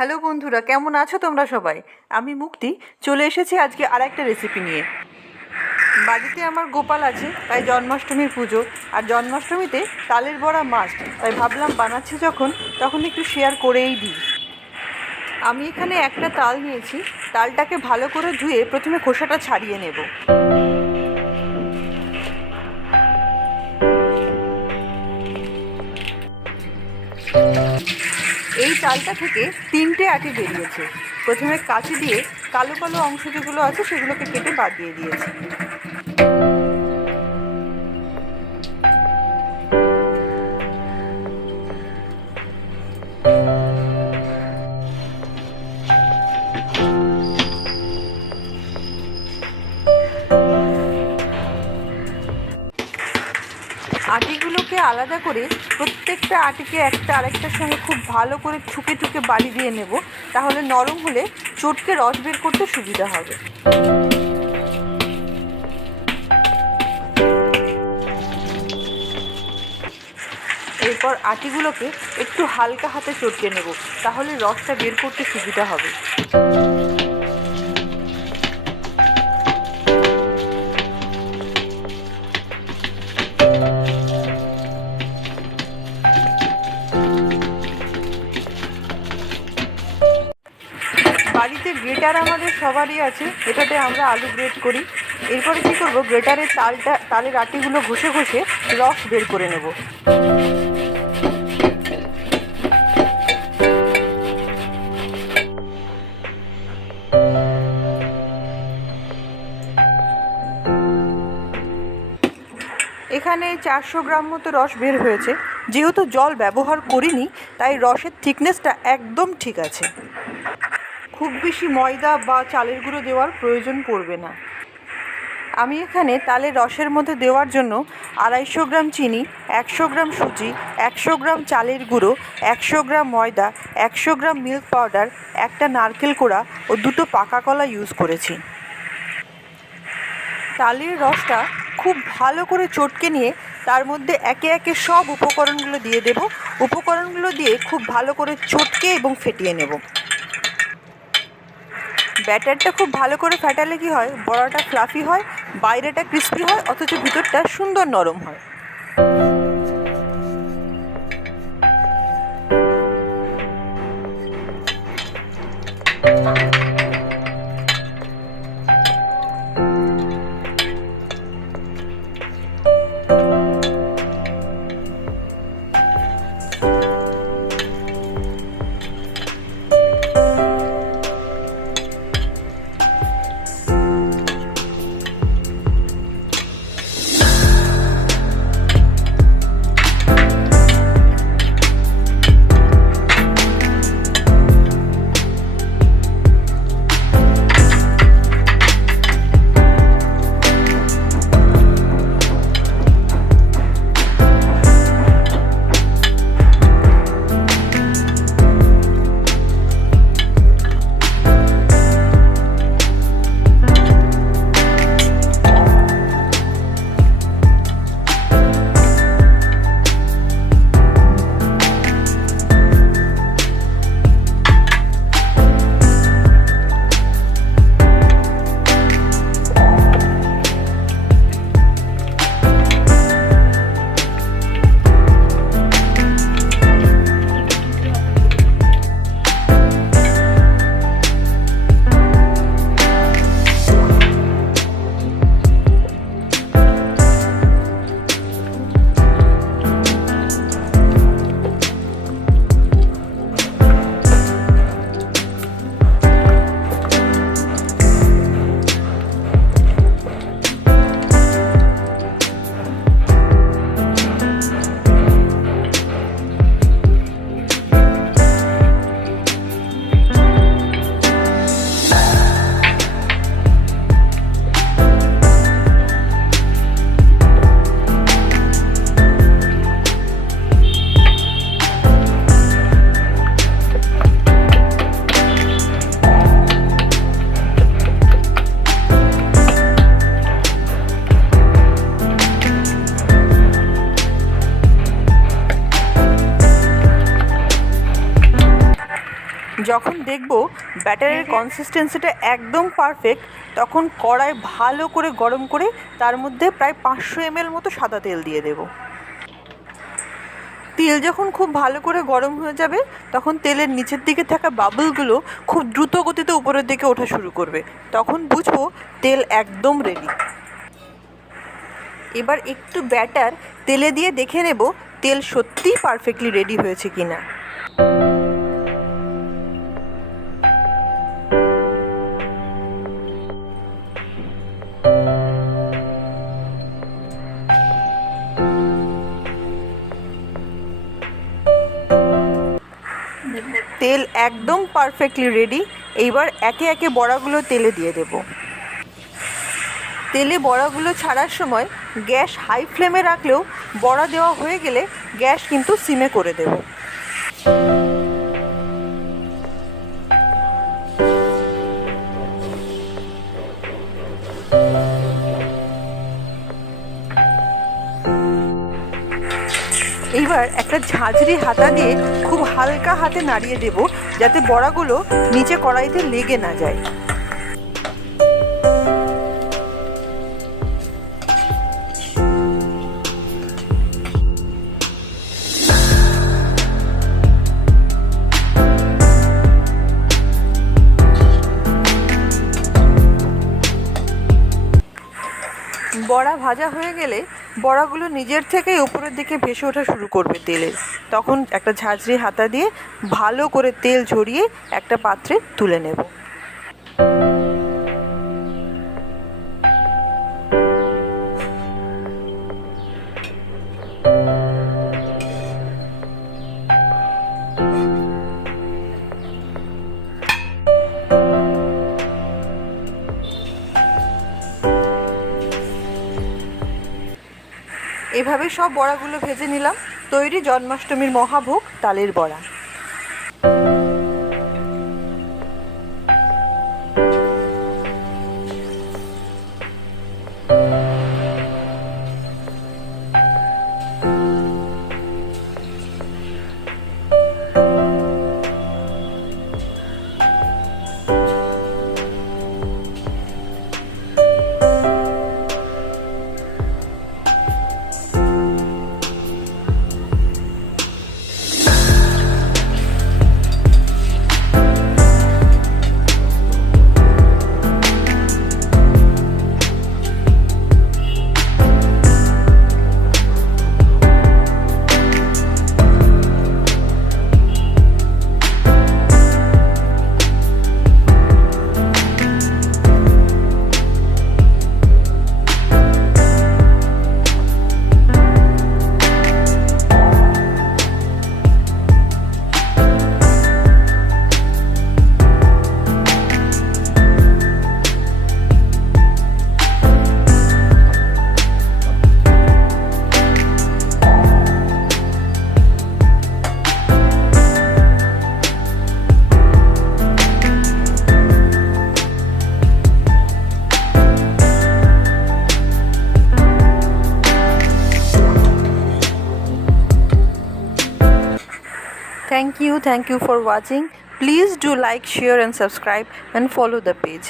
Hello বন্ধুরা, কেমন আছো তোমরা সবাই? আমি মুক্তি চলে এসেছি আজকে আর একটা রেসিপি নিয়ে। বাড়িতে আমার গোপাল আছে, তাই জন্মাষ্টমীর পুজো, আর জন্মাষ্টমীতে তালের বড়া মাস্ট, তাই ভাবলাম বানাচ্ছি যখন তখন একটু শেয়ার করেই দিই। আমি এখানে একটা তাল নিয়েছি। তালটাকে ভালো করে ধুয়ে প্রথমে খোসাটা ছাড়িয়ে নেব। এই চালটা থেকে 3টে আটি বেরিয়েছে। প্রথমে কাঁচি দিয়ে কালো কালো অংশ যেগুলো আছে সেগুলোকে কেটে বাদ দিয়ে দিয়েছি। আটিগুলোকে আলাদা করে প্রত্যেকটা আটিকে একটা আরেকটার সঙ্গে খুব ভালো করে ঠুকে ঠুকে বাড়ি দিয়ে নেব, তাহলে নরম হলে চটকে রস বের করতে সুবিধা হবে। এরপর আটিগুলোকে একটু হালকা হাতে চটকে নেব, তাহলে রসটা বের করতে সুবিধা হবে। বাড়িতে গ্রেটার আমাদের সবারই আছে, এটাতে আমরা আলু গ্রেট করি। এরপরে কী করব, গ্রেটারের তালের আটিগুলো ঘষে ঘষে রস বের করে নেব। এখানে 400 গ্রাম মতো রস বের হয়েছে। যেহেতু জল ব্যবহার করিনি, তাই রসের থিকনেসটা একদম ঠিক আছে। খুব বেশি ময়দা বা চালের গুঁড়ো দেওয়ার প্রয়োজন পড়বে না। আমি এখানে তালের রসের মধ্যে দেওয়ার জন্য 250 গ্রাম চিনি, 100 গ্রাম সুজি, 100 গ্রাম চালের গুঁড়ো, 100 গ্রাম ময়দা, 100 গ্রাম মিল্ক পাউডার, একটা নারকেল কোড়া ও 2টো পাকা কলা ইউজ করেছি। তালের রসটা খুব ভালো করে চটকে নিয়ে তার মধ্যে একে একে সব উপকরণগুলো দিয়ে দেব। উপকরণগুলো দিয়ে খুব ভালো করে চটকে এবং ফেটিয়ে নেব। ব্যাটারটা খুব ভালো করে ফেটালে কি হয়, বড়াটা ফ্লাফি হয়, বাইরেটা ক্রিস্পি হয়, অথচ ভিতরটা সুন্দর নরম হয়। যখন দেখব ব্যাটারের কনসিস্টেন্সিটা একদম পারফেক্ট, তখন কড়াই ভালো করে গরম করে তার মধ্যে প্রায় 500 ml মতো সাদা তেল দিয়ে দেব। তেল যখন খুব ভালো করে গরম হয়ে যাবে, তখন তেলের নিচের দিকে থাকা বাবলগুলো খুব দ্রুত গতিতে উপরের দিকে ওঠা শুরু করবে। তখন বুঝবো তেল একদম রেডি। এবার একটু ব্যাটার তেলে দিয়ে দেখে নেব তেল সত্যিই পারফেক্টলি রেডি হয়েছে কিনা। তেল একদম পারফেক্টলি রেডি। এইবার একে একে বড়াগুলো তেলে দিয়ে দেব। তেলে বড়াগুলো ছাড়ার সময় গ্যাস হাই ফ্লেমে রাখলেও বড়া দেওয়া হয়ে গেলে গ্যাস কিন্তু সিমে করে দেব। এইবার একটা ঝাঁঝরি হাতা দিয়ে খুব হালকা হাতে নাড়িয়ে দেব, যাতে বড়াগুলো নিচে কড়াইতে লেগে না যায়। বড়া ভাজা হয়ে গেলে বড়াগুলো নিজের থেকেই উপরের দিকে ভেসে ওঠা শুরু করবে তেলে। তখন একটা ঝাঁঝরি হাতা দিয়ে ভালো করে তেল ঝরিয়ে একটা পাত্রে তুলে নেব। এভাবে সব বড়াগুলো ভেজে নিলাম। তৈরি জন্মাষ্টমীর মহাভোগ তালের বড়া। Thank you for watching. Please do like, share and subscribe and follow the page.